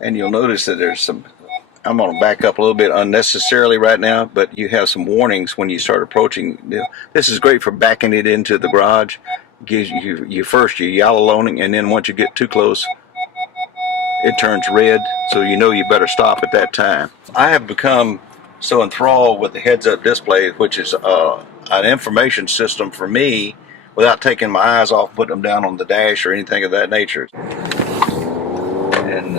And you'll notice that there's some, I'm going to back up a little bit unnecessarily right now, but you have some warnings when you start approaching. This is great for backing it into the garage. Gives you first your yellow loaning, and then once you get too close, it turns red, so you know you better stop at that time. I have become so enthralled with the heads-up display, which is an information system for me without taking my eyes off, putting them down on the dash or anything of that nature. And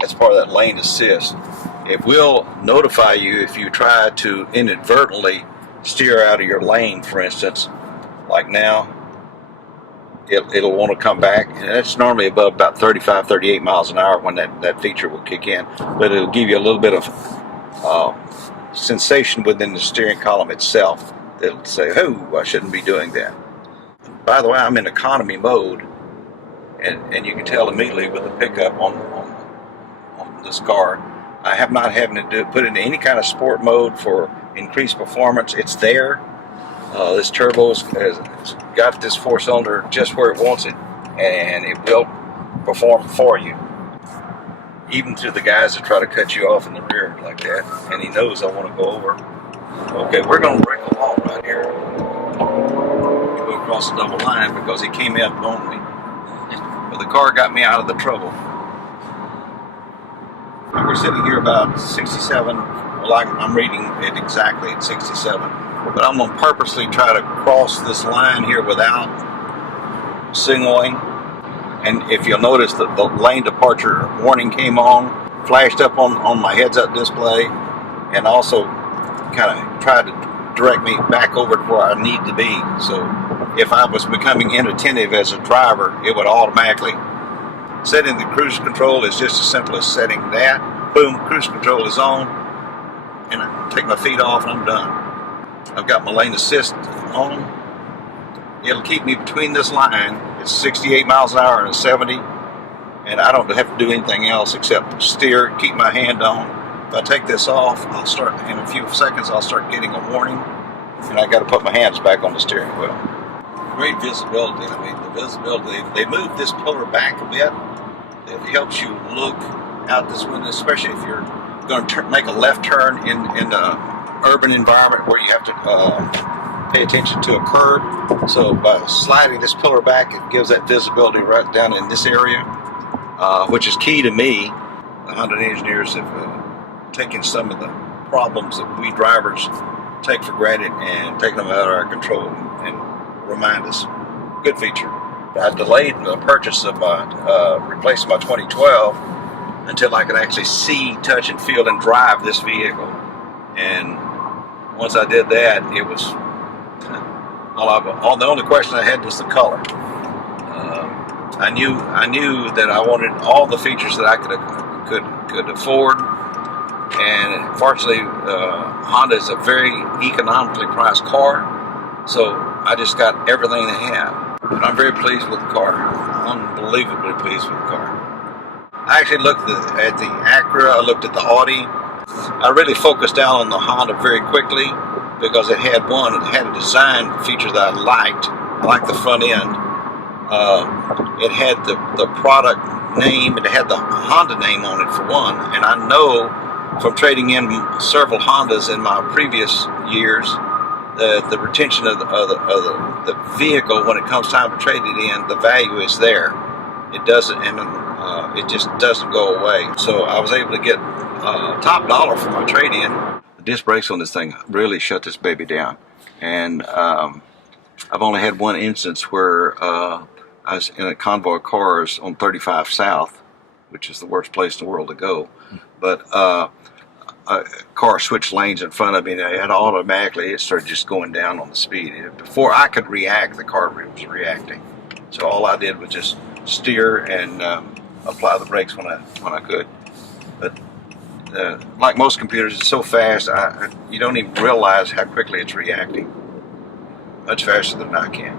that's part of that lane assist. It will notify you if you try to inadvertently steer out of your lane, for instance, like now. It'll want to come back, and that's normally above about 35, 38 miles an hour when that feature will kick in, but it'll give you a little bit of sensation within the steering column itself that'll say, oh, I shouldn't be doing that. By the way, I'm in economy mode, and you can tell immediately with the pickup on this car. I have not having to put it in any kind of sport mode for increased performance. It's there. This turbo has got this four-cylinder just where it wants it, and it will perform for you. Even to the guys that try to cut you off in the rear like that, and he knows I want to go over. Okay, we're going to break a law right here. Go across the double line because he came out on me. But the car got me out of the trouble. We're sitting here about 67, like I'm reading it exactly at 67, but I'm going to purposely try to cross this line here without signaling. And if you'll notice that the lane departure warning came on, flashed up on my heads-up display, and also kind of tried to direct me back over to where I need to be. So if I was becoming inattentive as a driver, it would automatically. Setting the cruise control is just as simple as setting that. Boom, cruise control is on, and I take my feet off and I'm done. I've got my lane assist on. It'll keep me between this line. It's 68 miles an hour and a 70, and I don't have to do anything else except steer, keep my hand on. If I take this off, I'll start, in a few seconds, I'll start getting a warning, and I got to put my hands back on the steering wheel. Great visibility. I mean, the visibility, they moved this pillar back a bit. It helps you look out this window, especially if you're going to make a left turn in an urban environment where you have to pay attention to a curb. So by sliding this pillar back, it gives that visibility right down in this area, which is key to me. The Honda engineers have taken some of the problems that we drivers take for granted and taken them out of our control and remind us. Good feature. I delayed the purchase of replacing my 2012 until I could actually see, touch, and feel and drive this vehicle. And once I did that, it was the only question I had was the color. I knew that I wanted all the features that I could afford, and fortunately, Honda is a very economically priced car, so I just got everything they have. And I'm very pleased with the car. Unbelievably pleased with the car. I actually looked at the Acura, I looked at the Audi. I really focused down on the Honda very quickly because it had a design feature that I liked. I liked the front end. It had the product name, it had the Honda name on it for one, and I know from trading in several Hondas in my previous years, the retention of the vehicle, when it comes time to trade it in, the value is there. It doesn't, and it just doesn't go away. So I was able to get top dollar for my trade-in. The disc brakes on this thing really shut this baby down, and I've only had one instance where I was in a convoy of cars on 35 South, which is the worst place in the world to go, but a car switched lanes in front of me, and automatically it started just going down on the speed. Before I could react, the car was reacting. So all I did was just steer and apply the brakes when I could. But like most computers, it's so fast, you don't even realize how quickly it's reacting. Much faster than I can.